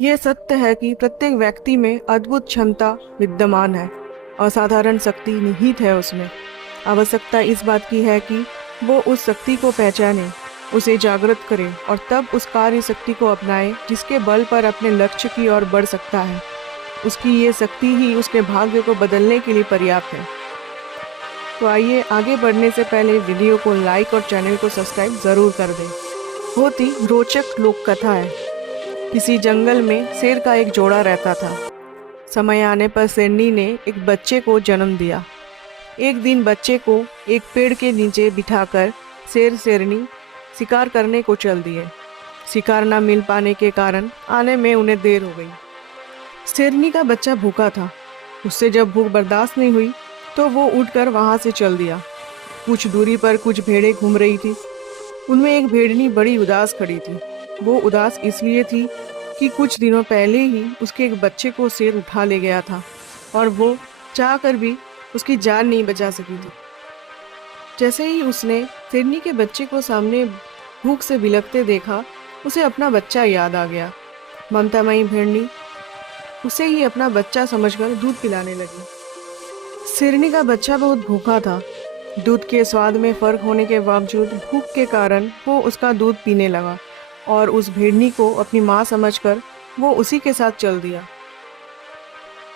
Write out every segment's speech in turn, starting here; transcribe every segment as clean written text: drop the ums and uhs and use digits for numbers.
ये सत्य है कि प्रत्येक व्यक्ति में अद्भुत क्षमता विद्यमान है। असाधारण शक्ति निहित है उसमें। आवश्यकता इस बात की है कि वो उस शक्ति को पहचाने, उसे जागृत करे और तब उस कार्य शक्ति को अपनाए जिसके बल पर अपने लक्ष्य की ओर बढ़ सकता है। उसकी ये शक्ति ही उसके भाग्य को बदलने के लिए पर्याप्त है। तो आइए आगे बढ़ने से पहले वीडियो को लाइक और चैनल को सब्सक्राइब ज़रूर कर दें। बहुत ही रोचक लोक कथा है। किसी जंगल में शेर का एक जोड़ा रहता था। समय आने पर शेरनी ने एक बच्चे को जन्म दिया। एक दिन बच्चे को एक पेड़ के नीचे बिठाकर शेर शेरनी शिकार करने को चल दिए। शिकार न मिल पाने के कारण आने में उन्हें देर हो गई। शेरनी का बच्चा भूखा था। उससे जब भूख बर्दाश्त नहीं हुई तो वो उठकर वहां से चल दिया। कुछ दूरी पर कुछ भेड़ें घूम रही थी। उनमें एक भेड़नी बड़ी उदास खड़ी थी। वो उदास इसलिए थी कि कुछ दिनों पहले ही उसके एक बच्चे को शेर उठा ले गया था और वो चाह कर भी उसकी जान नहीं बचा सकी थी। जैसे ही उसने शेरनी के बच्चे को सामने भूख से बिलखते देखा, उसे अपना बच्चा याद आ गया। ममतामयी भेड़नी उसे ही अपना बच्चा समझकर दूध पिलाने लगी। शेरनी का बच्चा बहुत भूखा था। दूध के स्वाद में फर्क होने के बावजूद भूख के कारण वो उसका दूध पीने लगा और उस भेड़नी को अपनी माँ समझकर वो उसी के साथ चल दिया।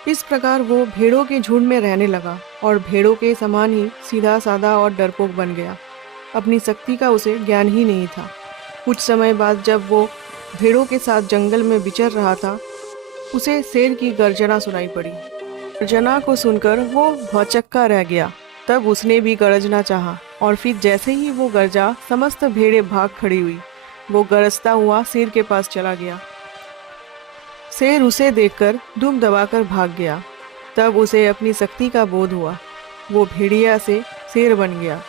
इस प्रकार वो भेड़ों के झुंड में रहने लगा और भेड़ों के समान ही सीधा साधा और डरपोक बन गया। अपनी शक्ति का उसे ज्ञान ही नहीं था। कुछ समय बाद जब वो भेड़ों के साथ जंगल में विचर रहा था, उसे शेर की गर्जना सुनाई पड़ी। गर्जना को सुनकर वो भौचक्का रह गया। तब उसने भी गरजना चाहा और फिर जैसे ही वो गरजा, समस्त भेड़ें भाग खड़ी हुई। वो गरजता हुआ शेर के पास चला गया। शेर उसे देखकर दुम दबाकर भाग गया। तब उसे अपनी शक्ति का बोध हुआ। वो भेड़िया से शेर बन गया।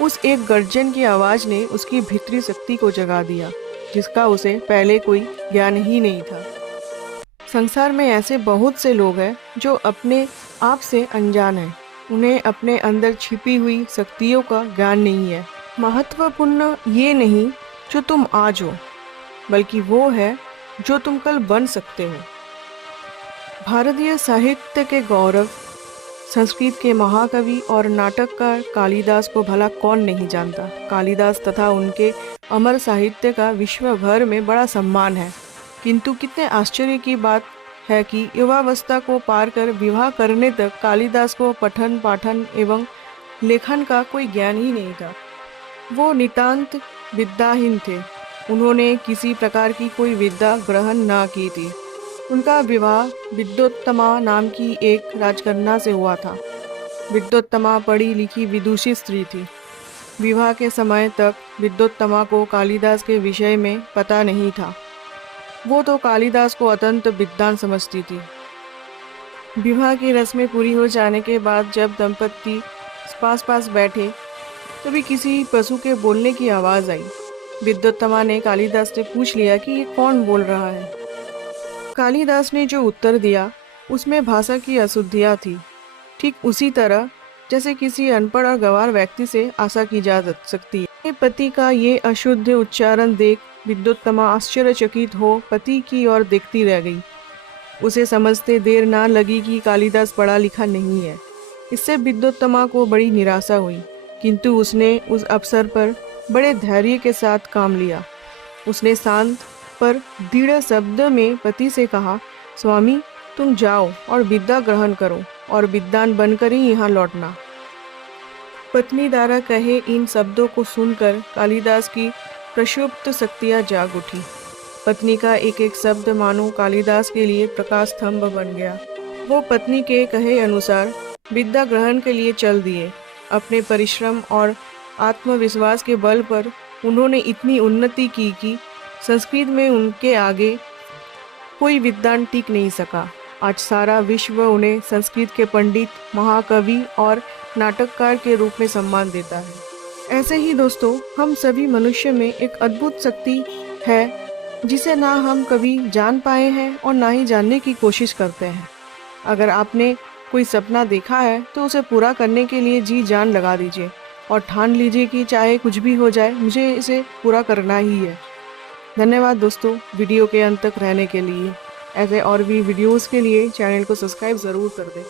उस एक गर्जन की आवाज़ ने उसकी भीतरी शक्ति को जगा दिया, जिसका उसे पहले कोई ज्ञान ही नहीं था। संसार में ऐसे बहुत से लोग हैं जो अपने आप से अनजान हैं। उन्हें अपने अंदर छिपी हुई शक्तियों का ज्ञान नहीं है। महत्वपूर्ण ये नहीं जो तुम आज हो, बल्कि वो है जो तुम कल बन सकते हो। भारतीय साहित्य के गौरव, संस्कृत के महाकवि और नाटककार कालिदास को भला कौन नहीं जानता। कालिदास तथा उनके अमर साहित्य का विश्व भर में बड़ा सम्मान है। किंतु कितने आश्चर्य की बात है कि युवावस्था को पार कर विवाह करने तक कालिदास को पठन पाठन एवं लेखन का कोई ज्ञान ही नहीं था। वो नितांत विद्याहीन थे। उन्होंने किसी प्रकार की कोई विद्या ग्रहण ना की थी। उनका विवाह विद्योत्तमा नाम की एक राजकन्या से हुआ था। विद्योत्तमा पढ़ी लिखी विदुषी स्त्री थी। विवाह के समय तक विद्योत्तमा को कालिदास के विषय में पता नहीं था। वो तो कालिदास को अत्यंत विद्वान समझती थी। विवाह की रस्में पूरी हो जाने के बाद जब दंपति पास पास बैठे, तभी किसी पशु के बोलने की आवाज़ आई। विद्योत्तमा ने कालिदास से पूछ लिया कि ये कौन बोल रहा है। कालिदास ने जो उत्तर दिया उसमें भाषा की अशुद्धियाँ थी, ठीक उसी तरह जैसे किसी अनपढ़ और गंवार व्यक्ति से आशा की जा सकती है। अपने पति का ये अशुद्ध उच्चारण देख विद्योत्तमा आश्चर्यचकित हो पति की ओर देखती रह गई। उसे समझते देर ना लगी कि कालिदास पढ़ा लिखा नहीं है। इससे विद्योत्तमा को बड़ी निराशा हुई, किंतु उसने उस अवसर पर बड़े धैर्य के साथ काम लिया। उसने शांत पर दृढ़ शब्द में पति से कहा, स्वामी तुम जाओ और विद्या ग्रहण करो और विद्वान बनकर ही यहाँ लौटना। पत्नी द्वारा कहे इन शब्दों को सुनकर कालिदास की प्रक्षुब्ध शक्तियाँ जाग उठी। पत्नी का एक एक शब्द मानो कालिदास के लिए प्रकाश स्तंभ बन गया। वो पत्नी के कहे अनुसार विद्या ग्रहण के लिए चल दिए। अपने परिश्रम और आत्मविश्वास के बल पर उन्होंने इतनी उन्नति की कि संस्कृत में उनके आगे कोई विद्वान टिक नहीं सका। आज सारा विश्व उन्हें संस्कृत के पंडित, महाकवि और नाटककार के रूप में सम्मान देता है। ऐसे ही दोस्तों, हम सभी मनुष्य में एक अद्भुत शक्ति है जिसे ना हम कभी जान पाए हैं और ना ही जानने की कोशिश करते हैं। अगर आपने कोई सपना देखा है तो उसे पूरा करने के लिए जी जान लगा दीजिए और ठान लीजिए कि चाहे कुछ भी हो जाए, मुझे इसे पूरा करना ही है। धन्यवाद दोस्तों वीडियो के अंत तक रहने के लिए। ऐसे और भी वीडियोस के लिए चैनल को सब्सक्राइब ज़रूर कर दें।